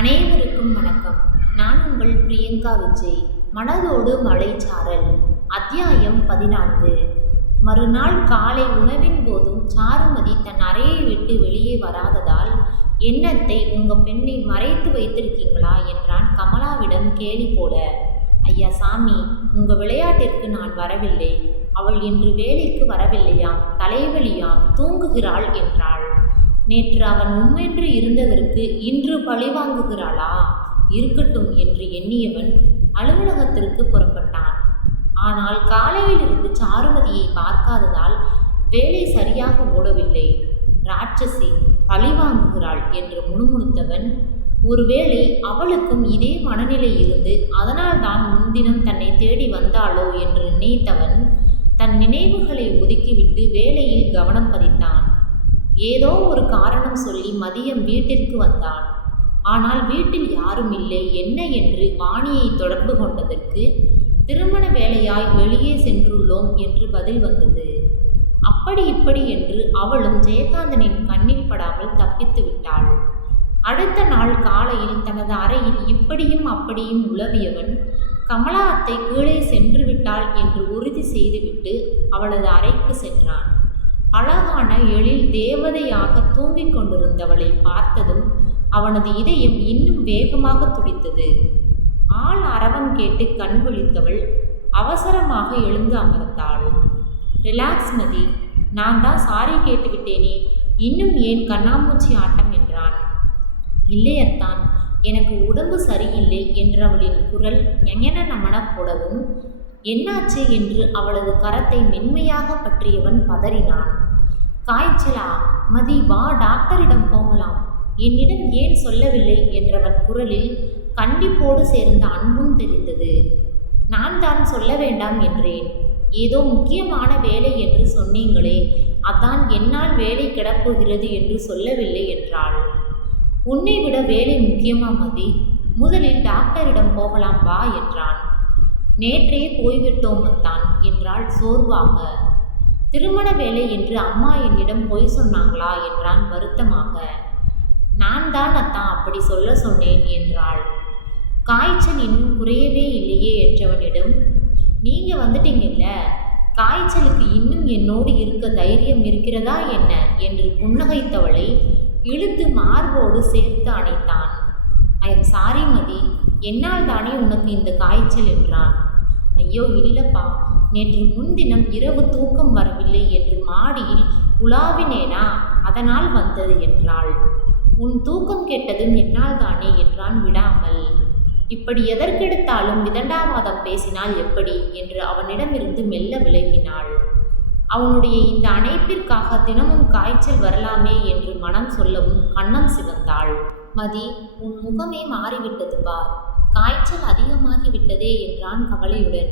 அனைவருக்கும் வணக்கம். நான் உங்கள் பிரியங்கா விஜய். மனதோடு மலைச்சாரல் அத்தியாயம் பதினான்கு. மறுநாள் காலை உணவின் போதும் சாருமதி தன் அறையை விட்டு வெளியே வராததால் எண்ணத்தை உங்க பெண்ணை மறைத்து வைத்திருக்கீங்களா? என்றான் கமலாவிடம் கேலி போல. ஐயா சாமி உங்க விளையாட்டிற்கு நான் வரவில்லை. அவள் இன்று வேலைக்கு வரவில்லையாம் தலைவலியாம் தூங்குகிறாள் என்றாள். நேற்று அவன் உம்மென்று இருந்ததற்கு இன்று பழிவாங்குகிறாளா இருக்கட்டும் என்று எண்ணியவன் அலுவலகத்திற்கு புறப்பட்டான். ஆனால் காலையிலிருந்து சாருமதியை பார்க்காததால் வேலை சரியாக ஓடவில்லை. ராட்சசி பழிவாங்குகிறாள் என்று முணுமுணுத்தவன் ஒருவேளை அவளுக்கும் இதே மனநிலை இருந்து அதனால்தான் முன்தினம் தன்னை தேடி வந்தாளோ என்று நினைத்தவன் தன் நினைவுகளை ஒதுக்கிவிட்டு வேலையில் கவனம் பதித்தான். ஏதோ ஒரு காரணம் சொல்லி மதியம் வீட்டிற்கு வந்தான். ஆனால் வீட்டில் யாரும் இல்லை. என்ன என்று வாணியை தொடர்பு கொண்டதற்கு திருமண வேலையாய் வெளியே சென்றுள்ளோம் என்று பதில் வந்தது. அப்படி இப்படி என்று அவளும் ஜெயகாந்தனின் கண்ணில் படாமல் தப்பித்து விட்டாள். அடுத்த நாள் காலையில் தனது அறையில் இப்படியும் அப்படியும் உளவியவன் கமலா அத்தை கீழே சென்று விட்டாள் என்று உறுதி செய்துவிட்டு அவளது அறைக்கு சென்றான். அழகான எழில் தேவதையாக தூங்கிக் கொண்டிருந்தவளை பார்த்ததும் அவனது இதயம் இன்னும் வேகமாக துடித்தது. ஆள் அரவம் கேட்டு கண் விழித்தவள் அவசரமாக எழுந்து அமர்ந்தாள். ரிலாக்ஸ் மதி நான் தான் சாரி கேட்டுவிட்டேனே இன்னும் ஏன் கண்ணாமூச்சி ஆட்டம்? என்றான். இல்லையத்தான் எனக்கு உடம்பு சரியில்லை என்றவளின் குரல் எங்கென நமன போடவும் என்னாச்சு என்று அவளது கரத்தை மென்மையாக பற்றியவன் பதறினான். காய்ச்சலா? மதி வா டாக்டரிடம் போகலாம். என்னிடம் ஏன் சொல்லவில்லை? என்றவன் குரலில் கண்டிப்போடு சேர்ந்த அன்பும் தெரிந்தது. நான் தான் சொல்ல வேண்டாம் என்றேன். ஏதோ முக்கியமான வேலை என்று சொன்னீங்களே அதான் என்னால் வேலை கிடப்போகிறது என்று சொல்லவில்லை என்றாள். உன்னை விட வேலை முக்கியமா மதி? முதலில் டாக்டரிடம் போகலாம் வா என்றான். நேற்றே போய்விட்டோம் தான் என்றாள் சோர்வாக. திருமண வேலை என்று அம்மா என்னிடம் பொய் சொன்னாங்களா? என்றான் வருத்தமாக. நான் தான் அத்தான் அப்படி சொல்ல சொன்னேன் என்றாள். காய்ச்சல் இன்னும் குறையவே இல்லையே என்றவனிடம். நீங்க வந்துட்டீங்கல்ல காய்ச்சலுக்கு இன்னும் என்னோடு இருக்க தைரியம் இருக்கிறதா என்ன? என்று புன்னகைத்தவளை இழுத்து மார்போடு சேர்த்து அணைத்தான். ஐ எம் சாரி மதி என்னால் தானே உனக்கு இந்த காய்ச்சல் என்றான். ஐயோ இல்லப்பா நேற்று முன்தினம் இரவு தூக்கம் வரவில்லை என்று மாடியில் உலாவினேனா? அதனால் வந்தது என்றாள். உன் தூக்கம் கெட்டதும் என்னால் தானே என்றான் விடாமல். இப்படி எதற்கெடுத்தாலும் விதண்டாவாதம் பேசினால் எப்படி? என்று அவனிடமிருந்து மெல்ல விலகினாள். அவனுடைய இந்த அணைப்பிற்காக தினமும் காய்ச்சல் வரலாமே என்று மனம் சொல்லவும் கண்ணம் சிவந்தாள். மதி உன் முகமே மாறிவிட்டது பார். காய்ச்சல் அதிகமாகிவிட்டதே என்றான் கவலையுடன்.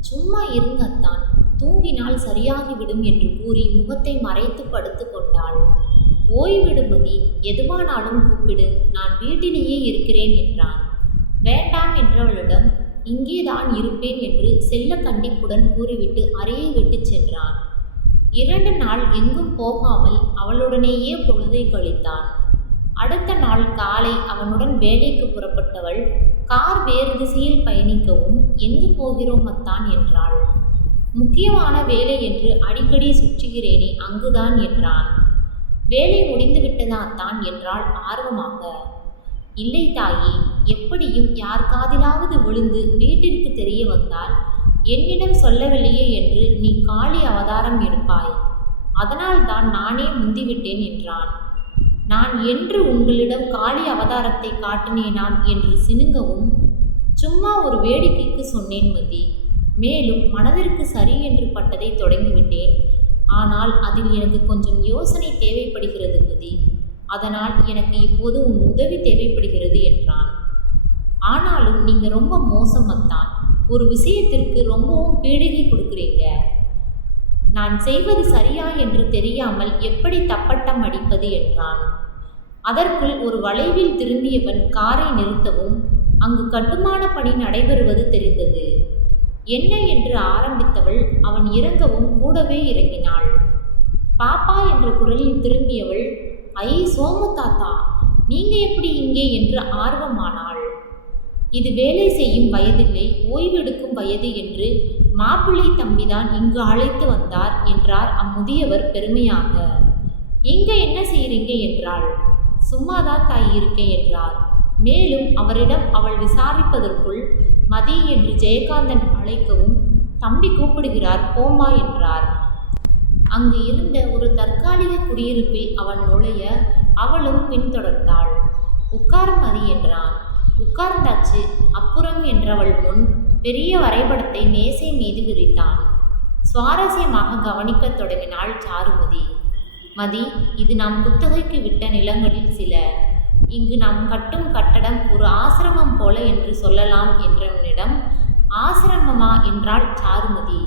சும்மா இருங்க அத்தான். தூங்கினால் சரியாகிவிடும் என்று கூறி முகத்தை மறைத்து படுத்து கொண்டாள். ஓய்விடுமதி எதுவானாலும் கூப்பிடு. நான் வீட்டிலேயே இருக்கிறேன் என்றான். வேண்டாம் என்றவளிடம் இங்கேதான் இருப்பேன் என்று செல்ல கண்டிப்புடன் கூறிவிட்டு அறையை விட்டு சென்றான். இரண்டு நாள் எங்கும் போகாமல் அவளுடனேயே பொழுதை கழித்தான். அடுத்த நாள் காலை அவனுடன் வேலைக்கு புறப்பட்டவள் கார் வேறு திசையில் பயணிக்கவும் எங்கு போகிறோம் அத்தான் என்றாள். முக்கியமான வேலை என்று அடிக்கடி சுற்றுகிறேனே அங்குதான் என்றான். வேலை முடிந்து விட்டதா என்றாள் ஆர்வமாக. இல்லை தாயி எப்படியும் யார் காதிலாவது விழுந்து வீட்டிற்கு தெரிய வந்தால் என்னிடம் சொல்லவில்லையே என்று நீ காளி அவதாரம் எடுப்பாய். அதனால்தான் நானே முந்திவிட்டேன் என்றான். நான் என்று உங்களிடம் காளி அவதாரத்தை காட்டினேனாம் என்று சினுங்கவும் சும்மா ஒரு வேடிக்கைக்கு சொன்னேன் மதி. மேலும் மனதிற்கு சரி என்று பட்டதை தொடங்கிவிட்டேன். ஆனால் அதில் எனக்கு கொஞ்சம் யோசனை தேவைப்படுகிறது மதி. அதனால் எனக்கு இப்போது உன் உதவி தேவைப்படுகிறது என்றான். ஆனாலும் நீங்க ரொம்ப மோசமத்தான் ஒரு விஷயத்திற்கு ரொம்பவும் பீடிகை கொடுக்குறீங்க. நான் செய்வது சரியா என்று தெரியாமல் எப்படி தப்பட்டம் அடிப்பது? என்றான். அதற்குள் ஒரு வளைவில் திரும்பியவன் காரை நிறுத்தவும் அங்கு கட்டுமான பணி நடைபெறுவது தெரிந்தது. என்ன? என்று ஆரம்பித்தவள் அவன் இறங்கவும் கூடவே இறங்கினாள். பாப்பா என்ற குரலில் திரும்பியவள் ஐ சோமு தாத்தா நீங்க எப்படி இங்கே? என்று ஆர்வமானாள். இது வேலை செய்யும் வயதில்லை ஓய்வெடுக்கும் வயது என்று மாப்பிள்ளை தம்பிதான் இங்கு அழைத்து வந்தார் என்றார் அம்முதியவர் பெருமையாக. இங்க என்ன செய்கிறீங்க என்றாள். சும்மாதான் தாய் இருக்கேன் என்றார். மேலும் அவரிடம் அவள் விசாரிப்பதற்குள் மதி என்று ஜெயகாந்தன் அழைக்கவும் தம்பி கூப்பிடுகிறார் போமா என்றார். அங்கு இருந்த ஒரு தற்காலிக குடியிருப்பில் அவன் நுழைய அவளும் பின்தொடர்ந்தாள். உட்கார் மதி என்றான். உட்கார்ந்தாச்சு அப்புறம் என்றவள் முன் பெரிய வரைபடத்தை மேசை மீது விரித்தான். சுவாரஸ்யமாக கவனிக்கத் தொடங்கினாள் சாருமதி. மதி இது நாம் குத்தகைக்கு விட்ட நிலங்களில் சில. இங்கு நாம் கட்டும் கட்டடம் ஒரு ஆசிரமம் போல என்று சொல்லலாம் என்றவனிடம் ஆசிரமமா என்றால் சாருமதி.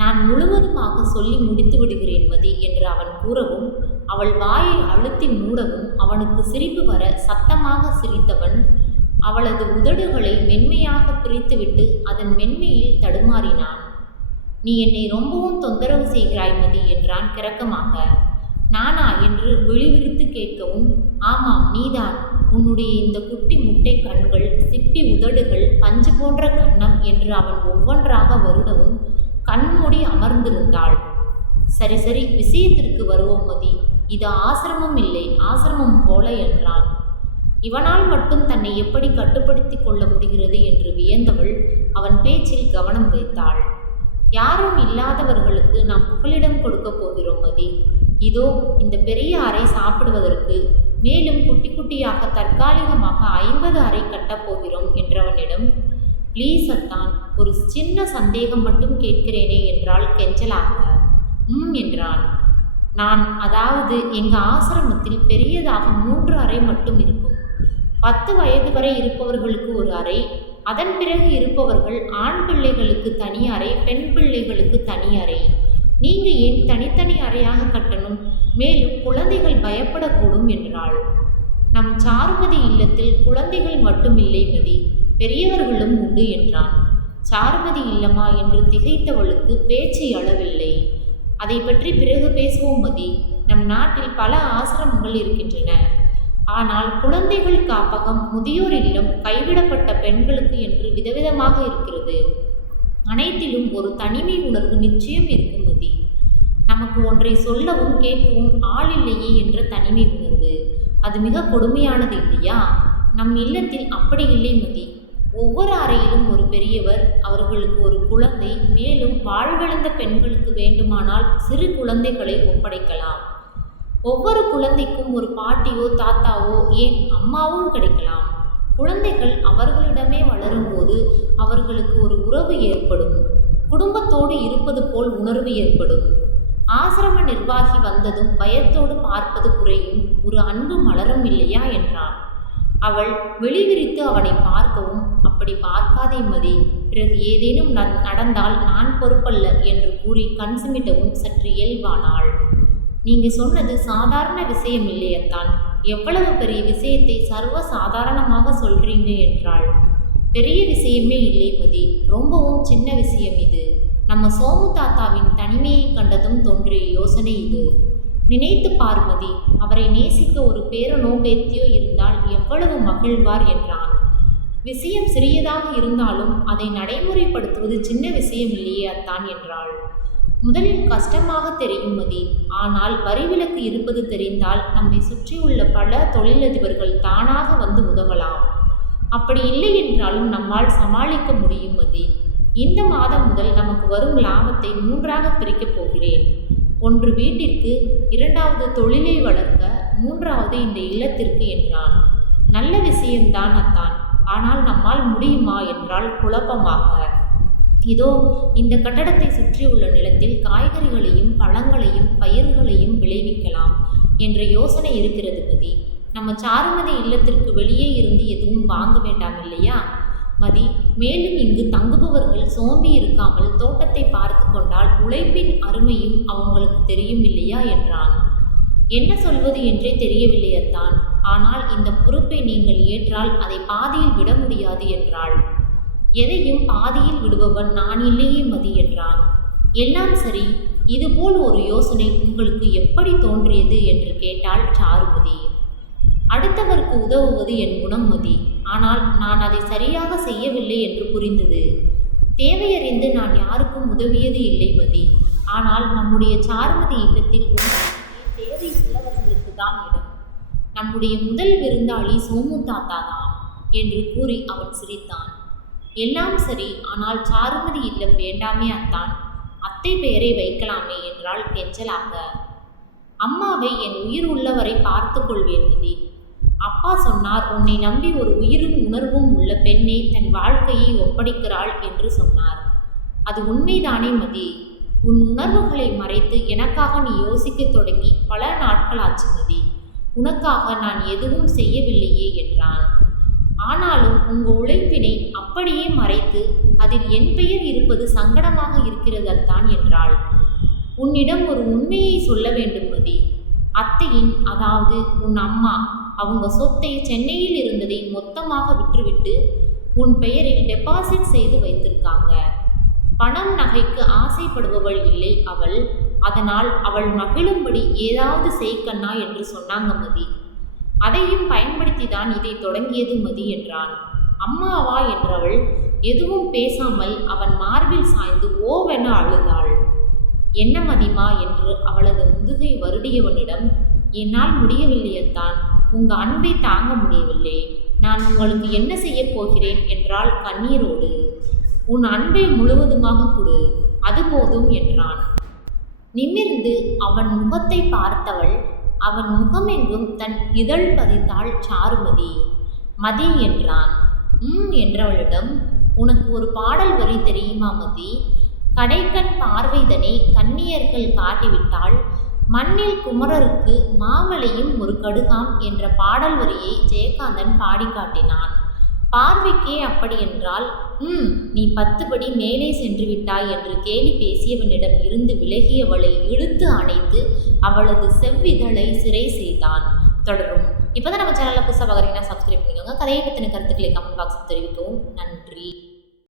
நான் முழுவதுமாக சொல்லி முடித்து விடுகிறேன் மதி என்று அவன் கூறவும் அவள் வாயை அழுத்தி மூடவும் அவனுக்கு சிரிப்பு வர சத்தமாக சிரித்தவன் அவளது உதடுகளை மென்மையாக பிரித்துவிட்டு அதன் மென்மையில் தடுமாறினான். நீ என்னை ரொம்பவும் தொந்தரவு செய்கிறாய் மதி என்றான் கிறக்கமாக. நானா என்று விழிவிரித்து கேட்கவும் ஆமாம் நீதான். உன்னுடைய இந்த குட்டி முட்டை கண்கள் சிப்பி உதடுகள் பஞ்சு போன்ற கண்ணம் என்று அவன் ஒவ்வொன்றாக வருடவும் கண்மூடி அமர்ந்திருந்தாள். சரி சரி விஷயத்திற்கு வருவோம் மதி. இது ஆசிரமம் இல்லை ஆசிரமம் போல என்றான். இவனால் மட்டும் தன்னை எப்படி கட்டுப்படுத்தி கொள்ள முடிகிறது என்று வியந்தவள் அவன் பேச்சில் கவனம் வைத்தாள். யாரும் இல்லாதவர்களுக்கு நாம் புகலிடம் கொடுக்க போகிறோம் மதி. இதோ இந்த பெரிய அறை சாப்பிடுவதற்கு மேலும் குட்டி குட்டியாக தற்காலிகமாக ஐம்பது அறை கட்டப் போகிறோம் என்றவனிடம் ப்ளீஸ் அத்தான் ஒரு சின்ன சந்தேகம் மட்டும் கேட்கிறேனே என்றால் கெஞ்சலாக. ம் என்றான். நான் அதாவது எங்கள் ஆசிரமத்தில் பெரியதாக மூன்று அறை மட்டும் இருக்கும். பத்து வயது வரை இருப்பவர்களுக்கு ஒரு அறை அதன் பிறகு இருப்பவர்கள் ஆண் பிள்ளைகளுக்கு தனி அறை பெண் பிள்ளைகளுக்கு தனி அறை. நீங்க ஏன் தனித்தனி அறையாக கட்டணும்? மேலும் குழந்தைகள் பயப்படக்கூடும் என்றாள். நம் சாருமதி இல்லத்தில் குழந்தைகள் மட்டும் இல்லை மதி பெரியவர்களும் உண்டு என்றான். சாருமதி இல்லமா என்று திகைத்தவளுக்கு பேச்சு அளவில்லை. அதை பற்றி பிறகு பேசுவோம் மதி. நம் நாட்டில் பல ஆசிரமங்கள் இருக்கின்றன. ஆனால் குழந்தைகள் காப்பகம் முதியோர் இல்லம் கைவிடப்பட்ட பெண்களுக்கு என்று விதவிதமாக இருக்கிறது. அனைத்திலும் ஒரு தனிமை உணர்வு நிச்சயம் இருக்கும். நமக்கு ஒன்றை சொல்லவும் கேட்கவும் ஆள் இல்லையே என்ற தனிமை உணர்வு. அது மிக கொடுமையானது இல்லையா? நம் இல்லத்தில் அப்படி இல்லை மதி. ஒவ்வொரு அறையிலும் ஒரு பெரியவர் அவர்களுக்கு ஒரு குழந்தை மேலும் வாழ்விழந்த பெண்களுக்கு வேண்டுமானால் சிறு குழந்தைகளை ஒப்படைக்கலாம். ஒவ்வொரு குழந்தைக்கும் ஒரு பாட்டியோ தாத்தாவோ ஏன் அம்மாவும் கிடைக்கலாம். குழந்தைகள் அவர்களிடமே வளரும்போது அவர்களுக்கு ஒரு உறவு ஏற்படும். குடும்பத்தோடு இருப்பது போல் உணர்வு ஏற்படும். ஆசிரம நிர்வாகி வந்ததும் பயத்தோடு பார்ப்பது குறையும். ஒரு அன்பு மலரும் இல்லையா? என்றான். அவள் வெளிவிரித்து அவனை பார்க்கவும் அப்படி பார்க்காதே மதி. பிறகு ஏதேனும் நடந்தால் நான் பொறுப்பல்ல என்று கூறி கண் சிமிட்டவும் சற்று இயல்பானாள். நீங்க சொன்னது சாதாரண விஷயம் இல்லையத்தான். எவ்வளவு பெரிய விஷயத்தை சர்வ சாதாரணமாக சொல்றீங்க? என்றாள். பெரிய விஷயமே இல்லை மதி. ரொம்பவும் சின்ன விஷயம் இது. நம்ம சோமு தாத்தாவின் தனிமையை கண்டதும் தோன்றிய யோசனை இது. நினைத்து பார்மதி அவரை நேசிக்க ஒரு பேரனோ பேத்தியோ இருந்தால் எவ்வளவு மகிழ்வார் என்றான். விஷயம் சிறியதாக இருந்தாலும் அதை நடைமுறைப்படுத்துவது சின்ன விஷயம் இல்லையே அத்தான் என்றாள். முதலில் கஷ்டமாக தெரியும் மதி ஆனால் வரிவிலக்கு இருப்பது தெரிந்தால் நம்மை சுற்றியுள்ள பல தொழிலதிபர்கள் தானாக வந்து உதவலாம். அப்படி இல்லை என்றாலும் நம்மால் சமாளிக்க முடியும் மதி. இந்த மாதம் முதல் நமக்கு வரும் லாபத்தை மூன்றாக பிரிக்கப் போகிறேன். ஒன்று வீட்டிற்கு இரண்டாவது தொழிலை வளர்க்க மூன்றாவது இந்த இல்லத்திற்கு என்றான். நல்ல விஷயம்தான் அத்தான். ஆனால் நம்மால் முடியுமா என்றால் குழப்பமாக. இதோ இந்த கட்டடத்தை சுற்றியுள்ள நிலத்தில் காய்கறிகளையும் பழங்களையும் பயிர்களையும் விளைவிக்கலாம் என்ற யோசனை இருக்கிறது மதி. நம்ம சாருமதி இல்லத்திற்கு வெளியே இருந்து எதுவும் வாங்க வேண்டாம் இல்லையா? மதி மேலும் இங்கு தங்குபவர்கள் சோம்பி இருக்காமல் தோட்டத்தை பார்த்து கொண்டால் உழைப்பின் அருமையும் அவங்களுக்கு தெரியும் இல்லையா என்றான். என்ன சொல்வது என்றே தெரியவில்லையத்தான். ஆனால் இந்த பொறுப்பை நீங்கள் ஏற்றால் அதை பாதியில் விட முடியாது என்றாள். எதையும் பாதியில் விடுபவன் நான் இல்லையே மதி என்றான். எல்லாம் சரி இதுபோல் ஒரு யோசனை உங்களுக்கு எப்படி தோன்றியது என்று கேட்டாள் சாருமதி. அடுத்தவருக்கு உதவுவது என் குணம் மதி. ஆனால் நான் அதை சரியாக செய்யவில்லை என்று புரிந்தது. தேவையறிந்து நான் யாருக்கும் உதவியது இல்லை மதி. ஆனால் நம்முடைய சாருமதி இல்லத்தில் தேவை உள்ளவர்களுக்கு தான் இடம். நம்முடைய முதல் விருந்தாளி சோமு தாத்தா தான் என்று கூறி அவன் சிரித்தான். எல்லாம் சரி ஆனால் சாருமதி இல்லம் வேண்டாமே அத்தான். அத்தை பெயரை வைக்கலாமே என்றால் கெஞ்சலாக. அம்மாவை என் உயிர் உள்ளவரை பார்த்து கொள்வேன் மதி. அப்பா சொன்னார் உன்னை நம்பி ஒரு உயிரும் உணர்வும் உள்ள பெண்ணை தன் வாழ்க்கையை ஒப்படைக்கிறாள் என்று சொன்னார். அது உண்மைதானே மதி. உன் உணர்வுகளை மறைத்து எனக்காக நீ யோசிக்கத் தொடங்கி பல நாட்களாச்சு மதி. உனக்காக நான் எதுவும் செய்யவில்லையே என்றான். ஆனாலும் உங்க உழைப்பினை அப்படியே மறைத்து அதில் என் பெயர் இருப்பது சங்கடமாக இருக்கிறதத்தான் என்றாள். உன்னிடம் ஒரு உண்மையை சொல்ல வேண்டும் மதி. அத்தையின் அதாவது உன் அம்மா அவங்க சொத்தை சென்னையில் இருந்ததை மொத்தமாக விற்றுவிட்டு உன் பெயரில் டெபாசிட் செய்து வைத்திருக்காங்க. பணம் நகைக்கு ஆசைப்படுபவள் இல்லை அவள். அதனால் அவள் மகிழும்படி ஏதாவது செய்கண்ணா என்று சொன்னாங்க மதி. அதையும் பயன்படுத்தி தான் இதை தொடங்கியது மதி என்றான். அம்மாவா என்றவள் எதுவும் பேசாமல் அவன் மார்பில் சாய்ந்து ஓவென அழுதாள். என்ன மதிமா என்று அவளது முதுகை வருடியவனிடம் என்னால் முடியவில்லையத்தான். உங்கள் அன்பை தாங்க முடியவில்லை. நான் உங்களுக்கு என்ன செய்யப் போகிறேன் என்றால் கண்ணீரோடு. உன் அன்பை முழுவதுமாக கொடு அது போதும் என்றான். நிமிர்ந்து அவன் முகத்தை பார்த்தவள் அவன் முகமெங்கும் தன் இதழ் பதித்தாள் சாருமதி. மதி என்றான். ம் என்றவளிடம் உனக்கு ஒரு பாடல் வரி தெரியுமா மதி? கடைக்கண் பார்வைதனை கண்ணியர்கள் காட்டிவிட்டால் மண்ணில் குமரருக்கு மாமலையும் ஒரு கடுகாம் என்ற பாடல் வரியை ஜெயகாந்தன் பாடி காட்டினான். பார்வைக்கே அப்படி என்றால் ம் நீ பத்து படி மேலே சென்று விட்டாய் என்று கேலி பேசியவனிடம் இருந்து விலகியவளை இழுத்து அணைத்து அவளது செவ்விதழை சிறை செய்தான். தொடரும். இப்போதான் நம்ம சேனலில் புதுசாக பார்க்குறீங்கன்னா சப்ஸ்கிரைப் பண்ணிக்கோங்க. கதையை பற்றின கருத்துக்களை கமெண்ட் பாக்ஸில் தெரிவிக்கவும். நன்றி.